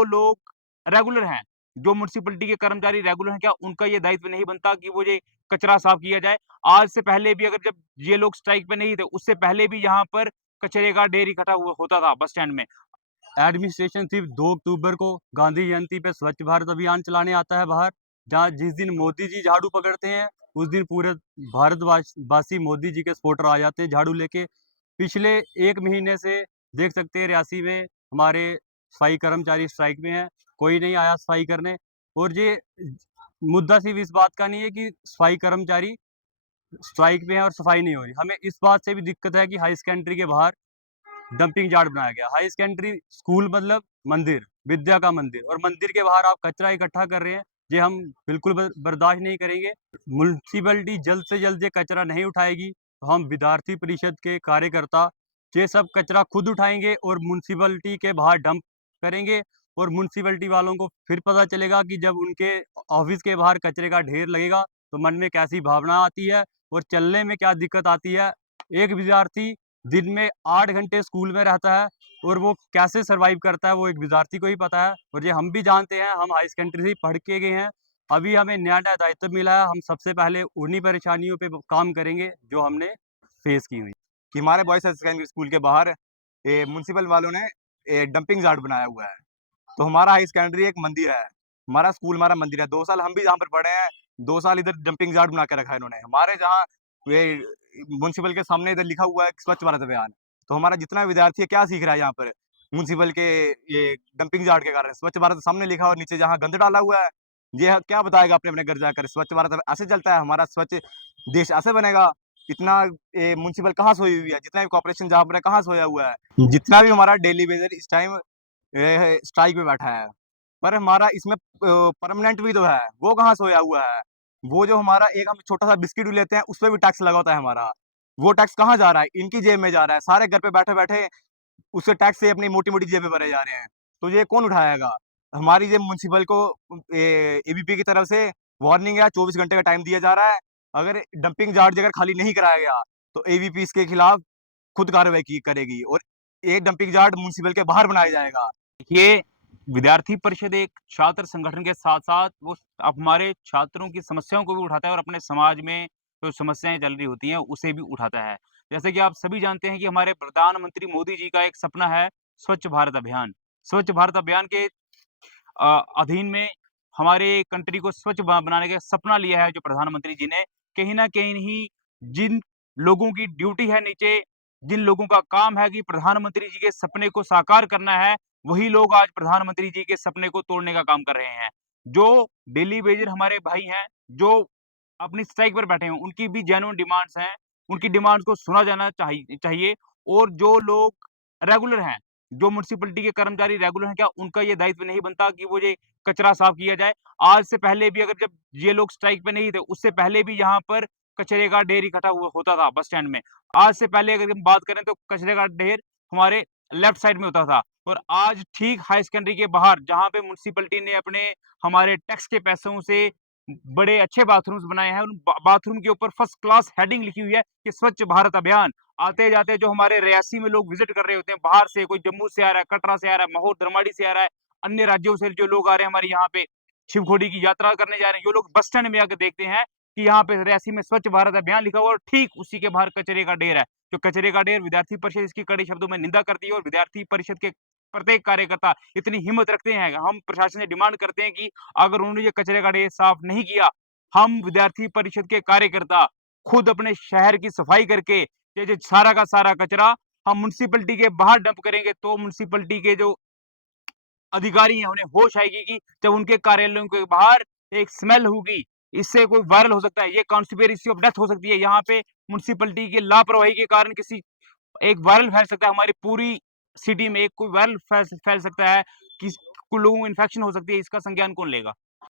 जो लोग रेगुलर हैं, जो म्युनिसिपैलिटी के कर्मचारी रेगुलर हैं, क्या उनका ये दायित्व नहीं बनता कि वो ये कचरा साफ किया जाए? आज से पहले भी अगर जब ये लोग स्ट्राइक पे नहीं थे, उससे पहले भी यहाँ पर कचरे का ढेर इकट्ठा हुआ होता था बस स्टैंड में। एडमिनिस्ट्रेशन सिर्फ 2 अक्टूबर को गांधी जयंती पे स्वच्छ भारत अभियान चलाने आता है बाहर, जहाँ जिस दिन मोदी जी झाड़ू पकड़ते हैं, उस दिन पूरे भारतवासी मोदी जी के सपोर्टर आ जाते हैं झाड़ू लेके। पिछले 1 महीने से देख सकते हैं रियासी में हमारे सफाई कर्मचारी स्ट्राइक में हैं, कोई नहीं आया सफाई करने। और ये मुद्दा सिर्फ इस बात का नहीं है कि सफाई कर्मचारी स्ट्राइक में है और सफाई नहीं हो रही। हमें इस बात से भी दिक्कत है कि हाई सेकेंडरी के बाहर डंपिंग यार्ड बनाया गया। हाई सेकेंडरी स्कूल मतलब मंदिर, विद्या का मंदिर, और मंदिर के बाहर आप कचरा इकट्ठा कर रहे हैं, ये हम बिल्कुल बर्दाश्त नहीं करेंगे। म्युनिसिपैलिटी जल्द से जल्द ये कचरा नहीं उठाएगी, तो हम विद्यार्थी परिषद के कार्यकर्ता ये सब कचरा खुद उठाएंगे और म्युनिसिपैलिटी के बाहर डंप करेंगे। और म्युनिसिपैलिटी वालों को फिर पता चलेगा कि जब उनके ऑफिस के बाहर कचरे का ढेर लगेगा, तो मन में कैसी भावना आती है और चलने में क्या दिक्कत आती है। एक विद्यार्थी दिन में 8 घंटे स्कूल में रहता है और वो कैसे सर्वाइव करता है, वो एक विद्यार्थी को ही पता है। और ये हम भी जानते हैं, हम हाई सेकेंडरी से ही पढ़ के गए हैं। अभी हमें नया-नया दायित्व मिला है, हम सबसे पहले उन्हीं परेशानियों पे काम करेंगे जो हमने फेस की हुई। कि हमारे बॉयज़ हायर सेकेंडरी स्कूल के बाहर म्युनिसिपल वालों ने डंपिंग यार्ड बनाया हुआ है। तो हमारा हाई सेकेंडरी एक मंदिर है, हमारा स्कूल हमारा मंदिर है। 2 साल हम भी जहाँ पर पढ़े हैं, 2 साल इधर डंपिंग यार्ड बना के रखा है इन्होंने। हमारे जहाँ ये म्युनिसिपल के सामने इधर लिखा हुआ है स्वच्छ भारत अभियान। तो हमारा जितना विद्यार्थी है क्या सीख रहा है यहाँ पर म्युनिसिपल के ये डंपिंग यार्ड के कारण। स्वच्छ भारत सामने लिखा और नीचे जहाँ गंद डाला हुआ है, ये क्या बताएगा अपने-अपने घर जाकर स्वच्छ भारत ऐसे चलता है, हमारा स्वच्छ देश ऐसे बनेगा। इतना म्युनिसिपल कहाँ सोई हुई है, जितना भी कॉर्पोरेशन जहाँ पर है कहाँ सोया हुआ है। जितना भी हमारा डेली वेजर इस टाइम स्ट्राइक पे बैठा है, पर हमारा इसमें परमानेंट भी तो है, वो कहाँ सोया हुआ है। वो जो हमारा एक हम छोटा-सा बिस्किट भी लेते हैं, उसपे भी टैक्स लगा होता है हमारा। वो टैक्स कहाँ जा रहा है? इनकी जेब में जा रहा है। सारे घर पे बैठे-बैठे उससे टैक्स से अपनी मोटी-मोटी जेबें भरे जा रहे हैं। तो ये कौन उठाएगा? हमारी ये म्युनिसिपल को एबीपी की तरफ से वार्निंग है, 24 घंटे का टाइम दिया जा रहा है। अगर डंपिंग यार्ड अगर खाली नहीं कराया गया, तो एबीपी इसके खिलाफ खुद कार्रवाई की करेगी और एक डंपिंग यार्ड म्युनिसिपल के बाहर बनाया जाएगा। ये विद्यार्थी परिषद एक छात्र संगठन के साथ-साथ वो अब हमारे छात्रों की समस्याओं को भी उठाता है और अपने समाज में जो समस्याएँ चल रही होती हैं, उसे भी उठाता है। जैसे कि आप सभी जानते हैं कि हमारे प्रधानमंत्री मोदी जी का एक सपना है स्वच्छ भारत अभियान। स्वच्छ भारत अभियान के अधीन में हमारे कंट्री को स्वच्छ बनाने का सपना लिया है जो प्रधानमंत्री जी ने। कहीं न कहीं जिन लोगों की ड्यूटी है नीचे, जिन लोगों का काम है कि प्रधानमंत्री जी के सपने को साकार करना है, वही लोग आज प्रधानमंत्री जी के सपने को तोड़ने का काम कर रहे हैं। जो डेली वेजर हमारे भाई हैं, जो अपनी स्ट्राइक पर बैठे हैं, उनकी भी जेन्युइन डिमांड्स हैं, उनकी डिमांड्स को सुना जाना चाहिए। और जो लोग रेगुलर हैं, जो म्युनिसिपैलिटी के कर्मचारी रेगुलर हैं, क्या उनका ये दायित्व नहीं बनता कि वो ये कचरा साफ किया जाए? आज से पहले भी अगर जब ये लोग स्ट्राइक पे नहीं थे, उससे पहले भी यहाँ पर कचरे का ढेर इकट्ठा हुआ होता था बस स्टैंड में। आज से पहले अगर हम बात करें तो कचरे का ढेर हमारे लेफ्ट साइड में होता था और आज ठीक हाई सेकेंडरी के बाहर जहाँ पे म्युनिसिपैलिटी ने अपने हमारे टैक्स के पैसों से बड़े अच्छे बाथरूम्स बनाए हैं, उन बाथरूम के ऊपर फर्स्ट क्लास हेडिंग लिखी हुई है कि स्वच्छ भारत अभियान। आते-जाते जो हमारे रियासी में लोग विज़िट कर रहे होते हैं बाहर से, कोई जम्मू से आ रहा है, कटरा से आ रहा है, महोर, धर्माड़ी से आ रहा है, अन्य राज्यों से जो लोग आ रहे हैं हमारे यहाँ पे शिवखोड़ी की यात्रा करने जा रहे हैं, जो लोग बस स्टैंड में आके देखते हैं कि यहाँ पे रियासी में स्वच्छ भारत अभियान लिखा हुआ है और ठीक उसी के बाहर कचरे का ढेर है। जो कचरे का ढेर विद्यार्थी परिषद इसकी कड़े शब्दों में निंदा करती है और विद्यार्थी परिषद के प्रत्येक कार्यकर्ता इतनी हिम्मत रखते हैं, हम प्रशासन से डिमांड करते हैं कि अगर उन्होंने ये कचरे का ढेर साफ नहीं किया, हम विद्यार्थी परिषद के कार्यकर्ता खुद अपने शहर की सफाई करके ये जो सारा का सारा कचरा हम म्युनिसिपैलिटी के बाहर डंप करेंगे, तो म्युनिसिपैलिटी के जो अधिकारी हैं उन्हें होश आएगी कि जब उनके कार्यालयों के बाहर एक स्मेल होगी, इससे कोई वायरल हो सकता है, ये कॉन्स्पिरेसी ऑफ डेथ हो सकती है। यहाँ पे म्युनिसिपैलिटी की लापरवाही के कारण किसी एक वायरल फैल सकता है, हमारी पूरी सिटी में एक कोई वायरल फैल फैल सकता है, किस लोगों को इन्फेक्शन हो सकती है, इसका संज्ञान कौन लेगा?